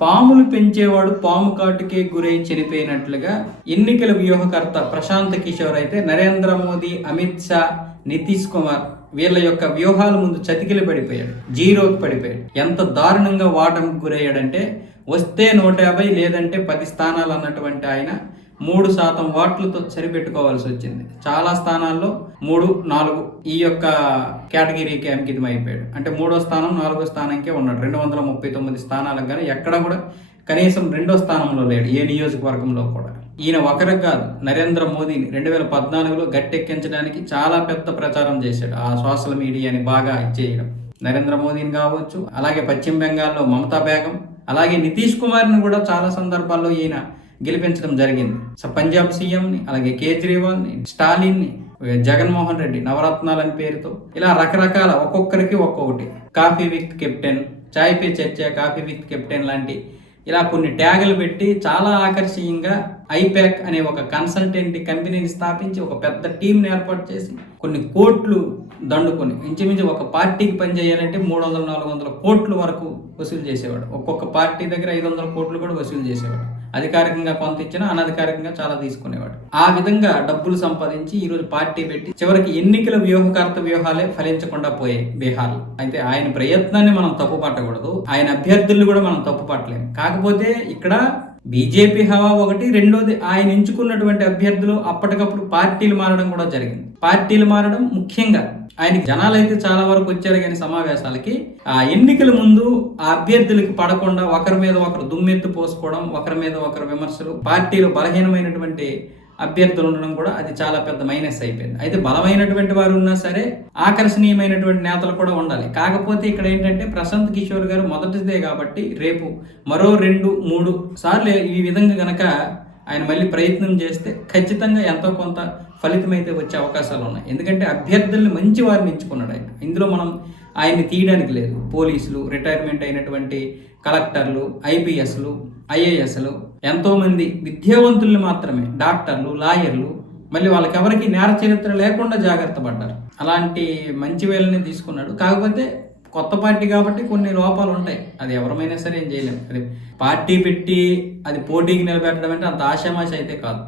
పాములు పెంచేవాడు పాము కాటుకే గురై చనిపోయినట్లుగా ఎన్నికల వ్యూహకర్త ప్రశాంత్ కిషోర్ అయితే నరేంద్ర మోదీ అమిత్ షా నితీష్ కుమార్ వీళ్ళ యొక్క వ్యూహాల ముందు చతికిలు పడిపోయాడు జీరోకి పడిపోయాడు. ఎంత దారుణంగా వాటమికి గురయ్యాడంటే వస్తే నూట యాభై లేదంటే పది స్థానాలు అన్నటువంటి ఆయన మూడు శాతం ఓట్లతో సరిపెట్టుకోవాల్సి వచ్చింది. చాలా స్థానాల్లో మూడు నాలుగు ఈ యొక్క కేటగిరీకి అంకితం అయిపోయాడు. అంటే మూడో స్థానం నాలుగో స్థానంకే ఉన్నాడు. రెండు వందల ముప్పై తొమ్మిది స్థానాలకు కానీ ఎక్కడ కూడా కనీసం రెండో స్థానంలో లేడు ఏ నియోజకవర్గంలో కూడా. ఈయన ఒకరికి కాదు నరేంద్ర మోదీని రెండు వేల పద్నాలుగులో గట్టెక్కించడానికి చాలా పెద్ద ప్రచారం చేశాడు. ఆ సోషల్ మీడియాని బాగా చేయడం నరేంద్ర మోదీని కావచ్చు అలాగే పశ్చిమ బెంగాల్లో మమతా బేగం అలాగే నితీష్ కుమార్ని కూడా చాలా సందర్భాల్లో ఈయన గెలిపించడం జరిగింది. సో పంజాబ్ సీఎంని అలాగే కేజ్రీవాల్ని స్టాలిన్ని జగన్మోహన్ రెడ్డి నవరత్నాలని పేరుతో ఇలా రకరకాల ఒక్కొక్కరికి ఒక్కొక్కటి. Coffee with captain Chai pe Charcha coffee with captain లాంటి ఇలా కొన్ని ట్యాగులు పెట్టి చాలా ఆకర్షణీయంగా ఐపాక్ అనే ఒక కన్సల్టెంట్ కంపెనీని స్థాపించి ఒక పెద్ద టీంని ఏర్పాటు చేసి కొన్ని కోట్లు దండుకొని ఇంచుమించు ఒక పార్టీకి పనిచేయాలంటే మూడు వందల నాలుగు వందల కోట్ల వరకు వసూలు చేసేవాడు. ఒక్కొక్క పార్టీ దగ్గర ఐదు వందల కోట్లు కూడా వసూలు చేసేవాడు. అధికారికంగా కొంత ఇచ్చినా అనధికారికంగా చాలా తీసుకునేవాడు. ఆ విధంగా డబ్బులు సంపాదించి ఈరోజు పార్టీ పెట్టి చివరికి ఎన్నికల వ్యూహకర్త వ్యూహాలే ఫలించకుండా పోయాయి బీహార్లో. అయితే ఆయన ప్రయత్నాన్ని మనం తప్పు పట్టకూడదు ఆయన అభ్యర్థులు కూడా మనం తప్పు పట్టలేము కాకపోతే ఇక్కడ బీజేపీ హవా ఒకటి రెండోది ఆయన ఎంచుకున్నటువంటి అభ్యర్థులు అప్పటికప్పుడు పార్టీలు మారడం కూడా జరిగింది. పార్టీలు మారడం ముఖ్యంగా ఆయనకి జనాలు అయితే చాలా వరకు వచ్చారు కానీ సమావేశాలకి. ఆ ఎన్నికల ముందు ఆ అభ్యర్థులకి పడకుండా ఒకరి మీద ఒకరు దుమ్మెత్తు పోసుకోవడం ఒకరి మీద ఒకరు విమర్శలు పార్టీలు బలహీనమైనటువంటి అభ్యర్థులు ఉండడం కూడా అది చాలా పెద్ద మైనస్ అయిపోయింది. అయితే బలమైనటువంటి వారు ఉన్నా సరే ఆకర్షణీయమైనటువంటి నేతలు కూడా ఉండాలి. కాకపోతే ఇక్కడ ఏంటంటే ప్రశాంత్ కిషోర్ గారు మొదటిదే కాబట్టి రేపు మరో రెండు మూడు సార్లు ఈ విధంగా గనక ఆయన మళ్ళీ ప్రయత్నం చేస్తే ఖచ్చితంగా ఎంతో కొంత ఫలితం అయితే వచ్చే అవకాశాలు ఉన్నాయి. ఎందుకంటే అభ్యర్థుల్ని మంచి వారిని ఎంచుకున్నాడు ఆయన. ఇందులో మనం ఆయన్ని తీయడానికి లేదు. పోలీసులు రిటైర్మెంట్ అయినటువంటి కలెక్టర్లు ఐపీఎస్లు ఐఏఎస్లు ఎంతోమంది విద్యావంతుల్ని మాత్రమే డాక్టర్లు లాయర్లు మళ్ళీ వాళ్ళకి ఎవరికి నేర చరిత్ర లేకుండా జాగ్రత్త పడ్డారు. అలాంటి మంచి వేలని తీసుకున్నాడు. కాకపోతే కొత్త పార్టీ కాబట్టి కొన్ని లోపాలు ఉంటాయి. అది ఎవరమైనా సరే ఏం చేయలేము అది పార్టీ పెట్టి అది పోటీకి నిలబెట్టడం అంటే అంత ఆశామాష అయితే కాదు.